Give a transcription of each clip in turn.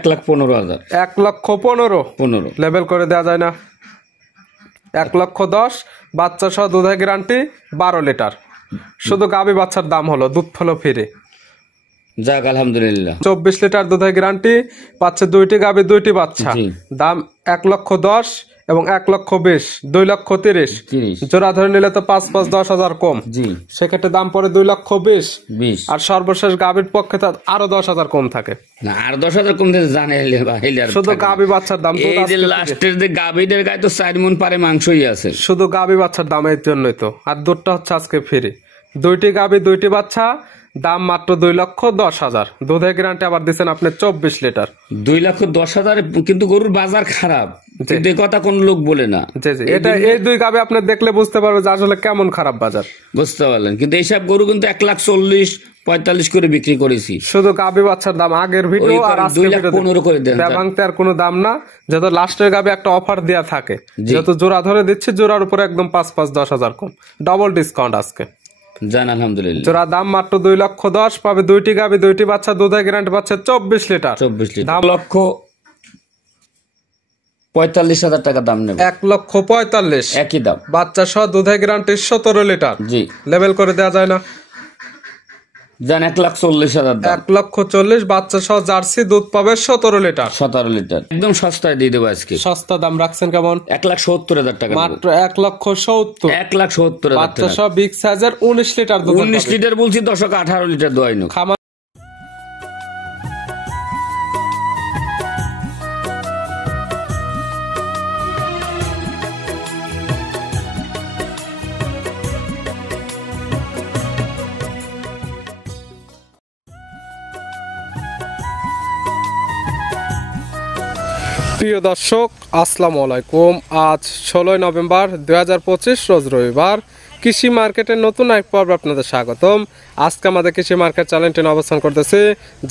1,15,000। 1,15,000 label করে দেওয়া যায় না? 1,10,000 বাচ্চা সহ দুধের গ্যারান্টি 12 লিটার। শুধু গাভী বাচ্চার দাম হলো দুধ ফলো ফ্রি। যাক আলহামদুলিল্লাহ। 24 লিটার দুধের গ্যারান্টি পাচ্ছে, দুইটি গাভী দুইটি বাচ্চা। দাম 1,10,000 এবং 1,20,000, 2,30,000। জোড়া ধরে নিলে তো 5,5,10,000 কম। সেক্ষেত্রে দাম পড়ে 2,20,000। আর সর্বশেষ গাভীর পক্ষে তো আরো 10,000 কম থাকে না, আর 10,000 কম দিতে জানে শুধু গাভী বাচ্চার দাম। এই যে লাস্টের যে গাভীদের গায়ে তো 4 মণ পারে মাংসই আছে, শুধু গাভী বাচ্চার দাম এর জন্যই তো। আর দুধটা হচ্ছে আজকে ফ্রি। দুইটি গাভী দুইটি বাচ্চা, দাম মাত্র 2,10,000। দুধের গ্যারান্টি আবার দিচ্ছেন আপনি 24 লিটার। 2,10,000। কিন্তু গরুর বাজার খারাপ, কিন্তু এই কথা কোন লোক বলে না। এটা এই দুই গাভী আপনি দেখলে বুঝতে পারবেন যে আসলে কেমন খারাপ বাজার, বুঝতে পারলেন। কিন্তু এইসব গরু কিন্তু 1,40,45 করে বিক্রি করেছি। শুধু গাভী বাচ্চার দাম। আগের ভিডিও আর আজকের ভিডিও 2,15,000 করে দেন। দেবাংতে আর কোনো দাম না, যেহেতু লাস্টের গাভী একটা অফার দেয়া থাকে, যেহেতু জোড়া ধরে দিচ্ছি, জোড়ার উপরে একদম 5,5,10,000 কম, ডবল ডিসকাউন্ট আজকে। জান আলহামদুলিল্লাহ। জোড়া দাম মাত্র 2,10,000 পাবে। দুইটি গাভী দুইটি বাচ্চা, দুধের গ্যারান্টি পাচ্ছে 24 লিটার। 24 লিটার। 1,45,000 টাকা দাম নেবে। 1,45,000 একই দাম। বাচ্চা সহ দুধের গ্যারান্টি 17 লিটার। লেবেল করে দেওয়া যায় না? জান 1,40,000 দাম। 1,40,000 বাচ্চা সহ জার্সি দুধ পাবে 17 লিটার। 17 লিটার একদম সস্তায় দিয়ে দেবো আজকে। সস্তা দাম রাখছেন কেমন? 1,70,000 টাকা মাত্র। 1,70,000 1,70,000 বাচ্চা সহ বিগ সাইজের 19 লিটার দুধ। 19 লিটার বলছি, দর্শক 18 লিটার দোয়াইনো। প্রিয় দর্শক, আসসালামু আলাইকুম। আজ 16 নভেম্বর 2025 রোজ রবিবার। কৃষি মার্কেটের নতুন এক পর্ব আপনাদের স্বাগতম। আজকে আমাদের কৃষি মার্কেট চ্যানেলটি অবস্থান করতেছে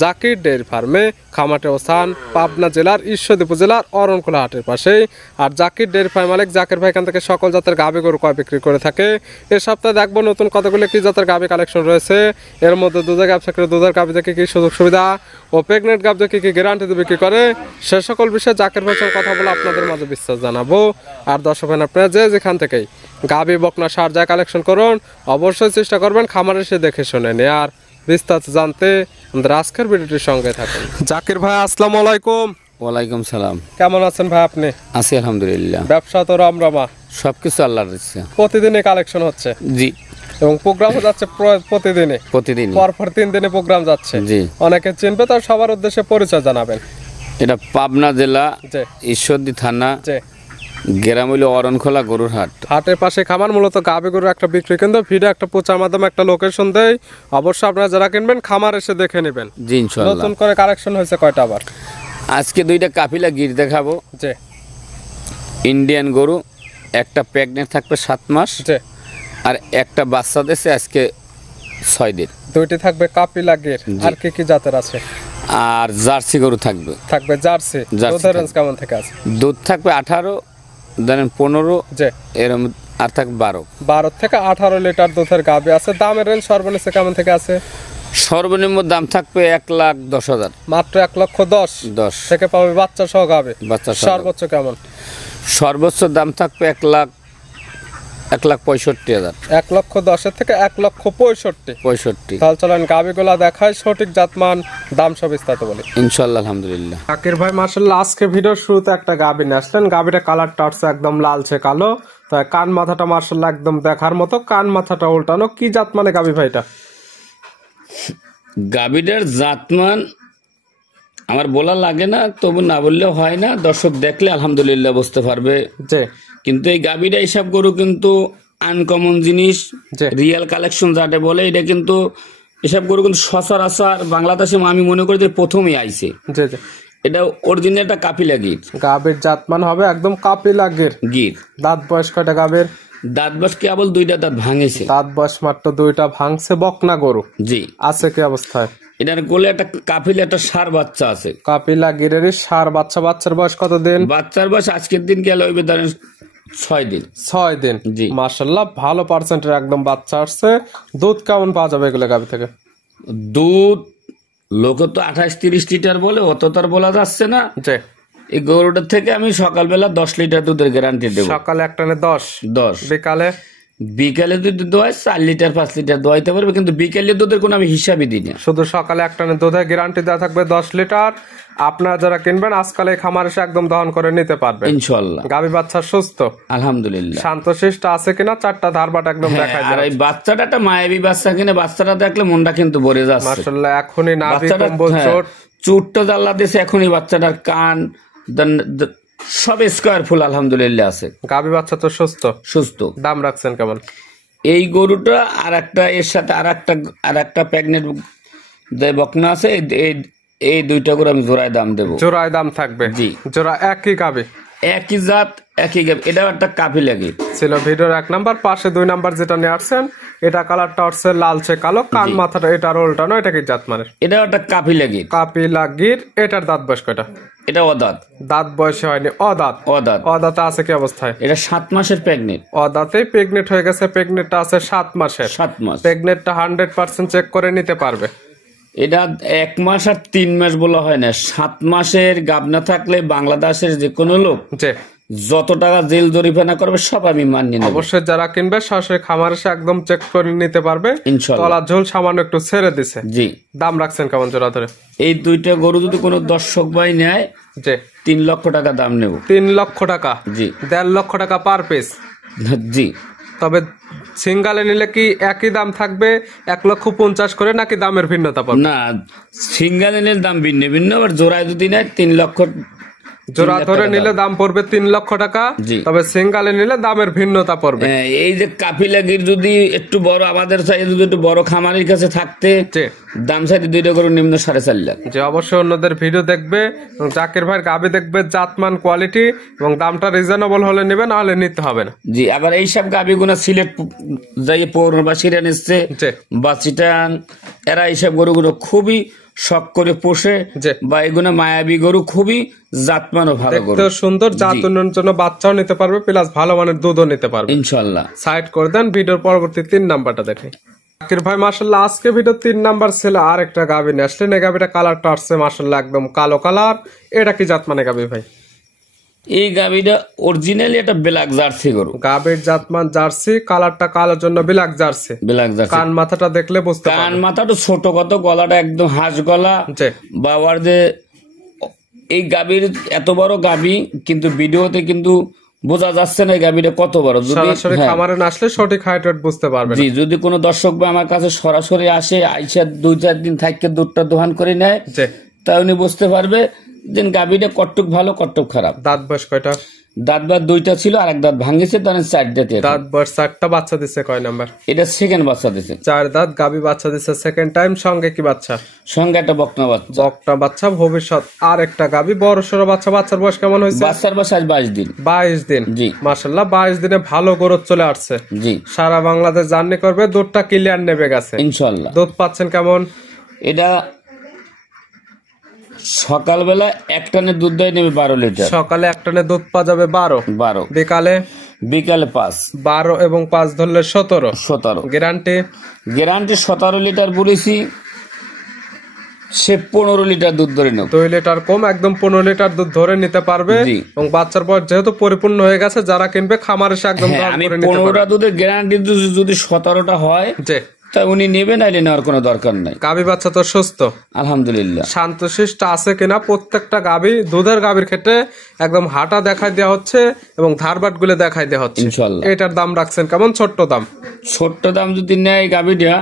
জাকির ডেয়ারি ফার্মে। খামারটি অবস্থান পাবনা জেলার ঈশ্বরদী উপজেলার অরণখোলা হাটের পাশে। আর জাকির ডেয়ারি ফার্ম মালিক জাকির ভাই এখান থেকে সকল জাতের গাভী গরু কয় বিক্রি করে থাকে। এ সপ্তাহে দেখবো নতুন কতগুলো কি জাতের গাভী কালেকশন রয়েছে। এর মধ্যে দুধের ব্যবসা করে দুধের গাভী থেকে কি সুযোগ সুবিধা ও প্রেগনেন্ট গাভী থেকে কি গ্যারান্টি দিয়ে বিক্রি করে, সে সকল বিষয়ে জাকির ভাইয়ের সঙ্গে কথা বলে আপনাদের মাঝে বিশ্বাস জানাবো। আর দর্শক আপনারা যেখান থেকেই গাভী বকনা সার যায় কালেকশন করুন, অবশ্যই চেষ্টা করবেন খামারে এসে দেখে শুনে নিয়ে। আর বিস্তারিত জানতে আমাদের আজকের ভিডিওটির সঙ্গে থাকুন। জাকির ভাই আসসালামু আলাইকুম। ওয়ালাইকুম সালাম। কেমন আছেন ভাই আপনি? আছি আলহামদুলিল্লাহ। ব্যবসা তো রমরমা? সবকিছু আল্লাহর ইচ্ছা। প্রতিদিনই কালেকশন হচ্ছে? জি। এবং প্রোগ্রামও যাচ্ছে প্রতিদিন পরপর 3 দিনে প্রোগ্রাম যাচ্ছে? জি। অনেকে চিনবে, তার সবার উদ্দেশ্যে পরিচয় জানাবেন। এটা পাবনা জেলা ঈশ্বরদী থানা, গ্রাম হইল অরণখোলা গরুর হাট। হাটের পাশে খামার, মূলত গাভী গরুর একটা বিক্রি কেন্দ্র। ভিডিও একটা প্রচার মাধ্যমে একটা লোকেশন দেয়, অবশ্যই আপনারা যারা কিনবেন খামার এসে দেখে নেবেন। জি ইনশাআল্লাহ। নতুন করে কালেকশন হয়েছে কয়টা আবার? আজকে 2টা কাফিলা গির দেখাবো। জি। ইন্ডিয়ান গরু, একটা প্রেগনেন্ট থাকবে 7 মাস। জি। আর একটা বাচ্চা দিয়েছে আজকে 6 দিন। 2টি থাকবে কাপিলা গির। আর কি কি জাতের আছে? আর জার্সি গরু থাকবে জার্সি। দুধের রেঞ্জ কেমন থেকে আছে? দুধ থাকবে 18, ধরেন 15, এরকম। আর থাকবে 12 থেকে 18 লিটার দুধের গাভী আছে। দামের রেঞ্জ সর্বনিম্ন কেমন থেকে আছে? সর্বনিম্ন দাম থাকবে 1,10,000। মাত্র 1,10,000 থেকে পাবে বাচ্চা সহ গাভী। সর্বোচ্চ কেমন? সর্বোচ্চ দাম থাকবে 1,65,000। 1,10,000 থেকে 1,65,000। তাহলে চলেন গাভীগুলা দেখায়, সঠিক জাতমান দাম সব বিস্তারিত বলি ইনশাআল্লাহ। আলহামদুলিল্লাহ। জাকির ভাই মাশাআল্লাহ আজকে ভিডিওর শুরুতে একটা গাভী নিয়ে আসলেন। গাভীটা কালারটা হচ্ছে একদম লালচে কালো। তো কান মাথাটা মাশাআল্লাহ একদম দেখার মতো, কান মাথাটা উল্টানো। কি জাত মানে গাভী ভাইটা? গাভীটার জাতমান আমার বলা লাগে না, তবু না বললেও হয় না। দর্শক দেখলে আলহামদুলিল্লাহ বুঝতে পারবে। কিন্তু এই গাভীটা এইসব গরু কিন্তু আনকমন জিনিস, রিয়েল কালেকশন যাতে বলে, এটা কিন্তু এসব গরু কিন্তু সচরাচর বাংলাদেশে আমি মনে করি যে প্রথমই আইছে। এটা অরিজিনাল একটা কাপিলা গির। গাভীর জাতমান হবে একদম কাপিলা গির। দাঁত বয়স কয়টা গাভীর? দাঁত বয়স কেবল 2টা দাঁত ভাঙেছে। দাঁত বয়স মাত্র 2টা ভাঙছে। বকনা গরু? জি। আছে কি অবস্থায়? এটার কোলে একটা কাপিলা, একটা ষাঁড় বাচ্চা আছে। কাপিলা গিরের ষাঁড় বাচ্চা। বাচ্চার বয়স কত দিন? বাচ্চার বয়স আজকের দিন গেল 6 দিন। 6 দিন। জি। মাশাআল্লাহ ভালো পার্সেন্টের একদম বাচ্চা আসছে। দুধ কেমন পাওয়া যাবে এগুলো গাভী থেকে? দুধ লোকে তো 28-30 লিটার বলে, অত তার বলা যাচ্ছে না। জি, এই গরুটার থেকে আমি সকালবেলা 10 লিটার দুধের গ্যারান্টি দেবো। সকালে এক টানে 10, বিকালে বিকালে যদি দোয়ায় 4 লিটার 5 লিটার দোয়াইতে পারবে, কিন্তু বিকালে দুধের কোনো আমি হিসাবই দিই না। শুধু সকালে এক টানে দুধের গ্যারান্টি দেওয়া থাকবে 10 লিটার। আপনারা যারা কিনবেন আজকাল এই খামার এসে একদম দহন করে নিতে পারবেন ইনশাআল্লাহ। গাভী বাচ্চা সুস্থ আলহামদুলিল্লাহ, শান্তশিষ্ট আছে কিনা চারটা ধারবাট একদম দেখাই আর এই বাচ্চাটা একটা মায়াবী বাচ্চা কিনে, বাচ্চাটা দেখলে মনটা কিন্তু ভরে যাচ্ছে। মাশাআল্লাহ, এখনই নাভি বাচ্চাটা কম্বল চোট চুটটা জ্বালা দিয়েছে, এখনই বাচ্চাটার কান সব স্কোয়ার ফুল আলহামদুলিল্লাহ আছে। গাভী বাচ্চা তো সুস্থ। দাম রাখছেন কেমন? এই গরুটা আর একটা এর সাথে আর একটা প্রেগনেন্ট বকনা আছে, এই দুইটা করে আমি জোড়ায় দাম দেবো। জোড়ায় দাম থাকবে? জি, জোড়া একই গাভী, একই জাত একই গাভী। এটাও একটা কাপি লাগে ছিল ভিডিওর 1 নাম্বার। পাশে 2 নাম্বার যেটা নিয়ে আসছেন, এটা কালারটা হচ্ছে লালচে কালো, কান মাথাটা এটা উল্টানো। এটা কি জাত মানের? এটাও একটা কাপি লাগে। কাপি লাগির। এটার দাঁত বয়স কয়টা? এটা অদাঁত। দাঁত বয়সে হয়নি, অদাঁতে আছে কি অবস্থায়? এটা 7 মাসের প্রেগনেন্ট। অদাঁতেই প্রেগনেন্ট হয়ে গেছে। প্রেগনেন্টটা আছে 7 মাসের। 7 মাস। প্রেগনেন্টটা 100% চেক করে নিতে পারবে। এটা 1 মাস আর 3 মাস বলা হয় না, 7 মাসের গাবনা থাকলে বাংলাদেশের যে কোনো লোক যত টাকা জেল জরিমানা করবে সব আমি মানিয়ে নেব। অবশ্যই যারা কিনবে সরাসরি খামার এসে একদম চেক করে নিতে পারবে ইনশাআল্লাহ। তলা ঝোল সামান্য একটু ছেড়ে দিছে। জি। দাম রাখছেন কেমন জোড়া ধরে? এই দুইটা গরু যদি কোনো দর্শক ভাই নেয়, জি, 3 লক্ষ টাকা দাম নেব। 3 লক্ষ টাকা? জি। 1.5 লক্ষ টাকা পার পিস? জি। তবে সিঙ্গালে নিলে কি একই দাম থাকবে 1,50,000 করে, নাকি দামের ভিন্নতা পাবে? না, সিঙ্গেল এর দাম ভিন্ন ভিন্ন, আবার জোড়ায় যদি নেয় 3 লক্ষ। জোড়া ধরে নিলে দাম পড়বে 3 লক্ষ টাকা, তবে সিঙ্গালে নিলে দামের ভিন্নতা পড়বে। এই যে কাপিলাগির যদি একটু বড়, আমাদের চাইতে যদি একটু বড় খামারের কাছে থাকতে দাম চাইতে 2টা গরু নিম্ন 4.5 লাখ। যে অবশ্যই অন্যদের ভিডিও দেখবে, জাকির ভাইয়ের গাবি দেখবে, জাতমান কোয়ালিটি এবং দামটা রিজনেবল হলে নেবে, না হলে নিতে হবে না। জি। আবার এইসব গাবি গুনা সিলেট যাই পৌরবাসীরা নিচ্ছে বা চিটাং, এরা এইসব গরুগুলো খুবই শখ করে পোষে, বা এগুলো মায়াবী গরু, খুবই জাতমানও ভালো গরু, দেখতে সুন্দর, জাত উন্নয়নের জন্য বাচ্চাও নিতে পারবে, প্লাস ভালো মানের দুধও নিতে পারবে ইনশাআল্লাহ। সাইড করে দেন, ভিডিওর পরবর্তী 3 নাম্বারটা দেখে। জাকির ভাই মাশাআল্লাহ আজকে ভিডিও 3 নাম্বার ছিল আর একটা গাবি নিয়ে আসলেন। এই গাবিটা কালারটা আসছে মাশাআল্লাহ একদম কালো কালার। এটা কি জাত মানে গাবি ভাই? এই গাবিটা অরিজিনালি একটা ব্ল্যাক জার্সি গরু। গাবির জাতমান জার্সি, কালারটা কালোর জন্য ব্ল্যাক জার্সি। কান মাথাটা দেখলে বুঝতে পারবেন। কান মাথাটা ছোট, কত গলাটা একদম হাঁস গলা। বাবার যে এই গাবির এত বড় গাবি, কিন্তু ভিডিওতে কিন্তু বোঝা যাচ্ছে না এই গাবিটা কত বড়। সরাসরি খামারে না আসলে সঠিক হাইট ওয়েট বুঝতে পারবেন। জি। যদি কোনো দর্শক ভাই আমার কাছে সরাসরি আসে, আইসা 2-4 দিন থাকতে দুধটা দোহান করে নেয়, তা উনি বুঝতে পারবে যে গাবিটা কটটুক ভালো কটটুক খারাপ। দাঁত বয়স কয়টা? দাঁত বা 2টা ছিল, আর এক দাঁত ভাঙিছে, তার 4 দাঁত। দাঁত বয়স 4টা। বাচ্চা দিচ্ছে কয় নাম্বার? এটা সেকেন্ড বাচ্চা দিছে। 4 দাঁত গাবি বাচ্চা দিচ্ছে সেকেন্ড টাইম। সঙ্গে কি বাচ্চা? সঙ্গে একটা বকনা বাচ্চা। বকনা বাচ্চা। ভবিষ্যৎ আর একটা গাবি বড় সরো বাচ্চা। বাচ্চার বয়স কেমন হয়েছে? বাচ্চার বয়স আজ 22 দিন। 22 দিন। জি। মাশাআল্লাহ 22 দিনে ভালো গ্রোথ চলে আসছে। জি। সারা বাংলাদেশ জার্নি করবে, দুধটা ক্লিয়ার নেবে গেছে ইনশাআল্লাহ। দুধ পাচ্ছেন কেমন? এটা সকালবেলা এক টানে দুধ দেয় নেবে 12 লিটার। সকালে এক টানে দুধ পাওয়া যাবে 12। বিকালে 5। 12 এবং 5 ধরলে 17। গ্যারান্টি 17 লিটার বলেছি, সে 15 লিটার দুধ ধরে নেব। 2 লিটার কম, একদম 15 লিটার দুধ ধরে নিতে পারবে। এবং বাচ্চার বয়স যেহেতু পরিপূর্ণ হয়ে গেছে, যারা কিনবে খামার এসে একদম আমি 15টা দুধের গ্যারান্টি যদি 17টা হয়, তা উনি নেবে, নাইলে নেওয়ার কোনো দরকার নাই। গাভী বাচ্চা তো সুস্থ আলহামদুলিল্লাহ। শান্তশিষ্ট আছে কিনা প্রত্যেকটা গাভী, দুধের গাভীর ক্ষেত্রে একদম হাঁটা দেখাই দেওয়া হচ্ছে এবং ধারবাট গুলো দেখাই দেওয়া হচ্ছে ইনশাআল্লাহ। এটার দাম রাখছেন কেমন? ছোট্ট দাম যদি নেয় গাভীটা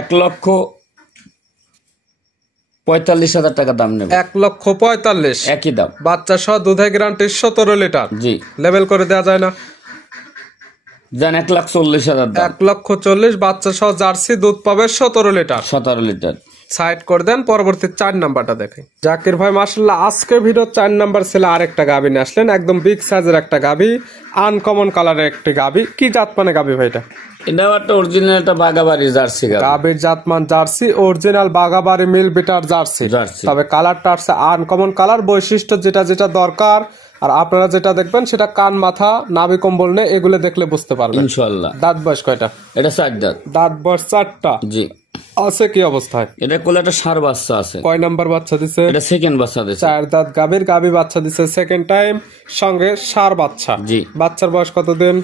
1,45,000 টাকা দাম নেবে। 1,45,000 একই দাম। বাচ্চা সহ দুধের গ্যারান্টি 17 লিটার। জি। লেভেল করে দেওয়া যায় না? জান 1,40,000 দাম। 1,40,000 বাচ্চা সহ জার্সি দুধ পাবে 17 লিটার। 17 লিটার। সাইড করে দেন, পরবর্তী 4 নাম্বারটা দেখেন। জাকির ভাই মাশাআল্লাহ আজকে ভিডিও 4 নাম্বার ছিল আরেকটা গাভী নিয়ে আসলেন। একদম বিগ সাইজের একটা গাভী, আনকমন কালারের একটি গাভী। কি জাত মানে গাভী ভাইটা? এটাও একটা অরিজিনাল একটা বাগাবাড়ি জার্সি গাভী। গাভীর জাতমান জার্সি, অরিজিনাল বাগাবাড়ি মিল বিটার জার্সি। তবে কালারটা আছে আনকমন কালার। বৈশিষ্ট্য যেটা যেটা দরকার, আর আপনারা যেটা দেখবেন সেটা কান মাথা নাভি কম্বল এগুলো দেখলে বুঝতে পারবেন ইনশাআল্লাহ। দাঁত বয়স কয়টা? এটা 4 দাঁত। দাঁত বয়স 4টা। জি। আছে কি অবস্থায়? এটা কোলে একটা সার বাচ্চা আছে। কয় নাম্বার বাচ্চা দিছে? এটা সেকেন্ড বাচ্চা দিছে। 4 দাঁত গাভী বাচ্চা দিছে সেকেন্ড টাইম, সঙ্গে সার বাচ্চা। জি। বাচ্চার বয়স কতদিন?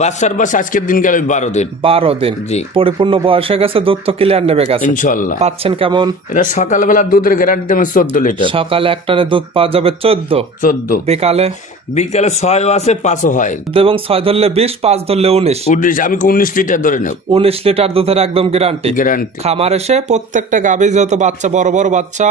বাচ্চার বয়স আজকের দিন গেল 12 দিন। 12 দিন। জি। পরিপূর্ণ বয়স হয়ে গেছে, দুধ তো ক্লিয়ার নেবে গেছে ইনশাআল্লাহ। পাচ্ছেন কেমন? এটা সকালবেলা দুধের গ্যারান্টি দেবেন 14 লিটার। সকালে একটানে দুধ পাওয়া যাবে 14। বিকালে 6ও আছে, 5ও হয়। এবং 6 ধরলে 20, 5 ধরলে 19। আমি 19 লিটার ধরে নেব। 19 লিটার দুধের একদম গ্যারান্টি। গ্যারান্টি। খামার এসে প্রত্যেকটা গাভী যেহেতু বাচ্চা বড় বাচ্চা,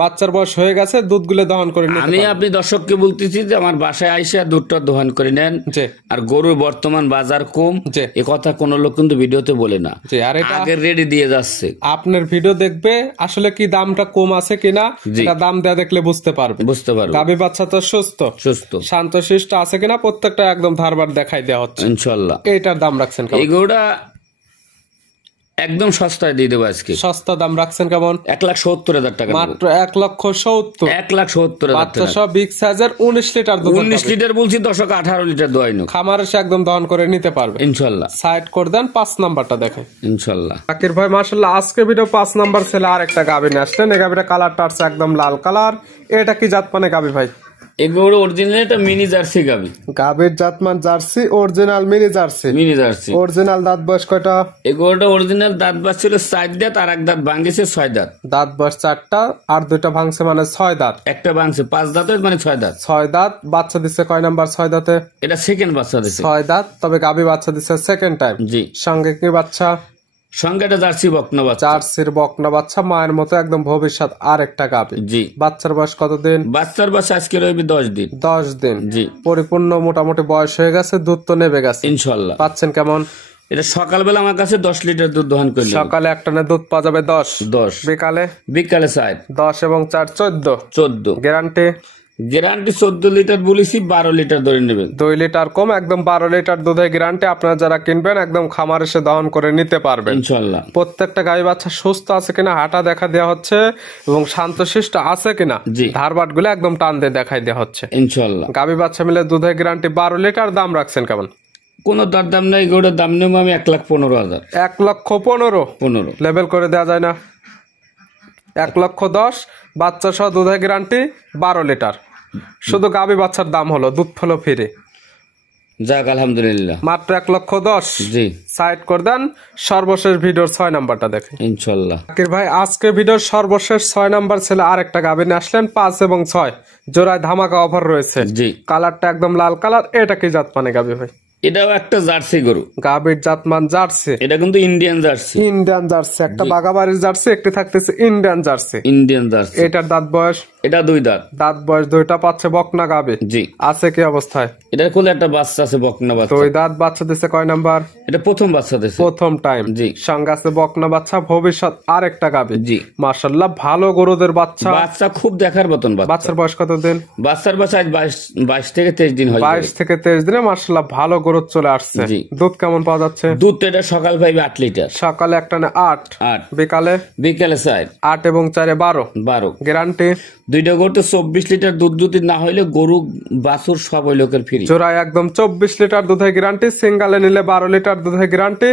বাচ্চার বয়স হয়ে গেছে, দুধগুলো দহন করে নিতে আমি আপনি দর্শককে বলতেছি যে আমার বাসায় আইসা দুধটা দহন করে নেন। জি। আর গরুর বর্তমান বাজার কম, জি। এ কথা কোন লোক কিন্তু ভিডিওতে বলে না। জি। আর এটা আগে রেডি দিয়ে যাচ্ছে। আপনার ভিডিও দেখবে আসলে কি দামটা কম আছে কিনা, এটা দাম দেয়া দেখলে বুঝতে পারবে। গাভী বাচ্চা তো সুস্থ শান্তশিষ্ট আছে কিনা প্রত্যেকটা একদম ধারবার দেখাই দেওয়া হচ্ছে ইনশাআল্লাহ। এইটার দাম রাখছেন কেমন? এই গরুটা একদম সস্তায় দিয়ে দেবো আজকে। সস্তা দাম রাখছেন কেমন? 1,70,000 টাকা। মাত্র 1,70,000। 1,70,000 বাচ্চা সব বিগ সাইজের 19 লিটার দুধ। 19 লিটার বলছি, দর্শক 18 লিটার দোয়াই নো। খামার এসে একদম দহন করে নিতে পারবে ইনশাআল্লাহ। সাইড করে দেন, 5 নাম্বারটা দেখেন ইনশাআল্লাহ। জাকির ভাই মাশাআল্লাহ আজকে ভিডিও 5 নাম্বার ছেলে আর একটা গাভী নিয়ে আসলেন। এই গাভীটা কালারটা আছে একদম লাল কালার। এটা কি জাতমানে গাভী ভাই? এগুলো অরিজিনাল একটা মিনি জার্সি গাভী। গাভীর জাতমান jersey, original mini jersey. Mini jersey original দাঁত বয়স কয়টা? এগুলোটা অরিজিনাল দাঁত বাস ছিল 4 দাঁত, আর এক দাঁত ভাঙছে 6 দাঁত। দাঁত বয়স 4টা আর 2টা ভাঙছে মানে 6 দাঁত। একটা ভাঙছে 5 দাঁত মানে 6 দাঁত। 6 দাঁত। বাচ্চা দিচ্ছে কয় নাম্বার? 6 দাঁতে। এটা সেকেন্ড বাচ্চা দিছে। 6 দাঁত, তবে গাভী বাচ্চা দিচ্ছে সেকেন্ড টাইম। জি। সঙ্গে কি বাচ্চা? সঙ্গে একটা জার্সি বকনা বাচ্চা। জার্সির বকনা বাচ্চা, মায়ের মতো একদম ভবিষ্যৎ আর একটা গাভী। জি। বাচ্চার বয়স কতদিন? বাচ্চার বয়স আজকে রইবে 10 দিন। 10 দিন। জি। পরিপূর্ণ মোটামুটি বয়স হয়ে গেছে, দুধ তো নেবে গেছে ইনশাআল্লাহ। পাচ্ছেন কেমন? এটা সকালবেলা আমার কাছে 10 লিটার দুধ দহন করলে। সকালে একটানে দুধ পাওয়া যাবে 10। বিকালে 4 10 এবং 4 14। গ্যারান্টি 14 লিটার বলেছি, 12 লিটার ধরে নেবেন। 2 লিটার কম, একদম 12 লিটার দুধের গ্যারান্টি। আপনারা যারা কিনবেন একদম খামার এসে দহন করে নিতে পারবেন ইনশাআল্লাহ। প্রত্যেকটা গাই বাচ্চা সুস্থ আছে কিনা হাঁটা দেখা দেওয়া হচ্ছে এবং শান্তশিষ্ট আছে কিনা ধারবাট গুলো একদম টান দিয়ে দেখাই দেওয়া হচ্ছে ইনশাআল্লাহ। গাভী বাচ্চা মিলে দুধের গ্যারান্টি 12 লিটার। দাম রাখছেন কেমন? কোন দাম নাই, গোটার দাম নেব আমি 1,15,000। 1,15,000 লেভেল করে দেওয়া যায় না? 1,10,000 বাচ্চা সহ দুধের গ্যারান্টি 12 লিটার। শুধু গাভী বাচ্চার দাম হলো দুধ ফলো ফিরে। যাক আলহামদুলিল্লাহ। মাত্র 1,10,000। জি। সাইড করে দেন, সর্বশেষ ভিডিওর 6 নাম্বারটা দেখেন ইনশাআল্লাহ। জাকির ভাই আজকে ভিডিওর সর্বশেষ 6 নাম্বার ছেলে আর একটা গাভী নিয়ে আসলেন। 5 এবং 6 জোড়ায় ধামাকা অফার রয়েছে। জি। কালারটা একদম লাল কালার। এটা কি জাত মানে গাভী ভাই? এটাও একটা জার্সি গরু। গাভীর জাতমান জার্সি। এটা কিন্তু ইন্ডিয়ান জার্সি। Indian jersey. একটা বাগাবাড়ির জার্সি, একটি থাকতেছে ইন্ডিয়ান জার্সি। Indian jersey. এটার দাঁত বয়স? এটা 2 দাঁত। দাঁত বয়স 2টা পাচ্ছে বকনা গাভী। জি। আছে কি অবস্থায়? এটার কোলে একটা বাচ্চা আছে বকনা বাচ্চা। 2 দাঁত। বাচ্চা দিছে কয় নাম্বার? এটা প্রথম বাচ্চা দিছে। প্রথম টাইম। জি। সঙ্গে আছে বকনা বাচ্চা, ভবিষ্যৎ আর একটা গাভী। জি। মাশাআল্লাহ ভালো গরুদের বাচ্চা। বাচ্চা খুব দেখার মতন বাচ্চা। বাচ্চার বয়স কত দিন? বাচ্চার বয়স আজ 22 থেকে 23 দিন হয়। 22 থেকে 23 দিনে মাশাআল্লাহ ভালো গরু চলে আসছে। জি। দুধ কেমন পাওয়া যাচ্ছে? দুধ তো এটা সকাল পাইবে 8 লিটার। সকালে একটানে 8। বিকালে 4। 8 এবং 4 12। গ্যারান্টি দুইটা গরুতে 24 লিটার দুধ যদি না হইলে গরু বাছুর সব ওই লোকের ফ্রি। জোড়ায় একদম 24 লিটার দুধের গ্যারান্টি। সিঙ্গালে নিলে 12 লিটার দুধের গ্যারান্টি।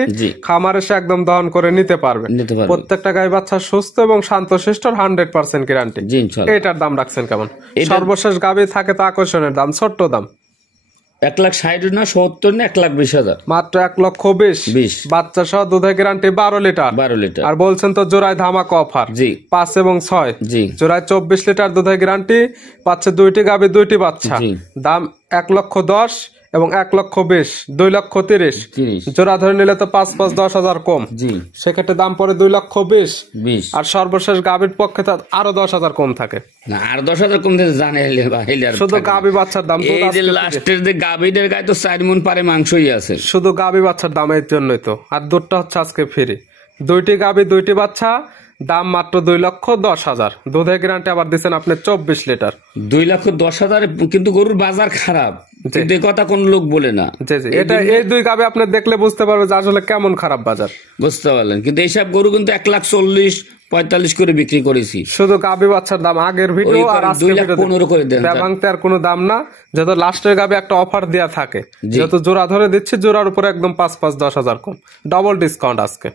খামার এসে একদম দহন করে নিতে পারবে। প্রত্যেকটা গাই বাচ্চা সুস্থ এবং শান্তশিষ্ট 100% গ্যারান্টি। এটার দাম রাখছেন কেমন? সর্বশেষ গাভী থাকে তো আকর্ষণের দাম, ছোট্ট দাম 1,60,000 না 70 না 1,20,000। মাত্র 1,20,000। বাচ্চা সহ দুধের গ্যারান্টি 12 লিটার। আর বলছেন তো জোড়ায় ধামাকা অফার। 5 এবং 6 জোড়ায় 24 লিটার দুধের গ্যারান্টি পাচ্ছে। 2টি গাভী 2টি বাচ্চা। দাম 1,10,000 এবং 1,20,000 2,30,000। জোড়া ধরে নিলে তো 5 10,000 কম। সেক্ষেত্রে দাম পরে 2,20,000। আর সর্বশেষ গাভীর পক্ষে তো আরো 10,000 কম থাকে না, আর 10,000 কম দিতে জানে শুধু গাভী বাচ্চার দাম। এই যে লাস্টের যে গাভীদের গায়ে তো 4 মণ পারে মাংসই আছে। শুধু গাভী বাচ্চার দামের জন্যই তো। আর দুধটা হচ্ছে আজকে ফ্রি। 2টি গাভী 2টি বাচ্চা, দাম মাত্র 2,10,000। দুধের গ্যারান্টি আবার দিচ্ছেন আপনি 24 লিটার। 2,10,000 কিন্তু গরুর বাজার খারাপ, কিন্তু এই কথা কোন লোক বলে না। এটা এই 2 গাভী আপনি দেখলে বুঝতে পারবে যে আসলে কেমন খারাপ বাজার। বুঝতে পারলেন? কিন্তু এইসব গরু কিন্তু 1,40,45 করে বিক্রি করেছি। শুধু গাভী বাচ্চার দাম আগের ভিডিও আর আজকের ভিডিও 2,15,000 করে দেন। ব্যাংকে আর কোনো দাম না, যেহেতু লাস্টের গাভী একটা অফার দেয়া থাকে, যেহেতু জোড়া ধরে দিচ্ছি জোড়ার উপরে একদম 5 10,000 কম, ডবল ডিসকাউন্ট আজকে।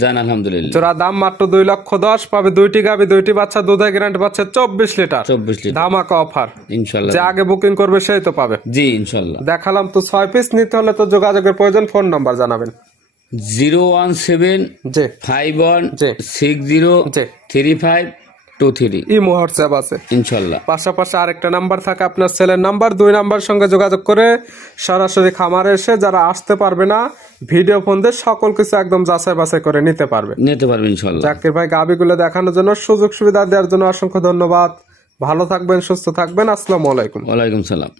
জান আলহামদুলিল্লাহ। জোড়া দাম মাত্র 2,10,000 পাবে। দুইটি গাবি দুইটি বাচ্চা, দুধের গ্যারান্টি পাচ্ছে 24 লিটার। 24 লিটার ধামাকা অফার, ইনশাল্লাহ। যে আগে বুকিং করবে সেই তো পাবে। জি ইনশাল্লাহ। দেখালাম তো 6 পিস, নিতে হলে তো যোগাযোগের প্রয়োজন। ফোন নাম্বার জানাবেন। 017 জি 51 জি 60 জি 3523 ইমো হোয়াটসঅ্যাপ আছে ইনশাল্লাহ। পাশাপাশি আরেকটা নাম্বার থাকে আপনার ছেলের নাম্বার। 2 নাম্বার সঙ্গে যোগাযোগ করে সরাসরি খামারে এসে যারা আসতে পারবে না, ভিডিও ফোন দিয়ে সকল কিছু একদম যাচাই বাছাই করে নিতে পারবে ইনশাল্লাহ। জাকির ভাই গাবিগুলো দেখানোর জন্য, সুযোগ সুবিধা দেওয়ার জন্য অসংখ্য ধন্যবাদ। ভালো থাকবেন, সুস্থ থাকবেন। আসসালামু আলাইকুম। ওয়ালাইকুম সালাম।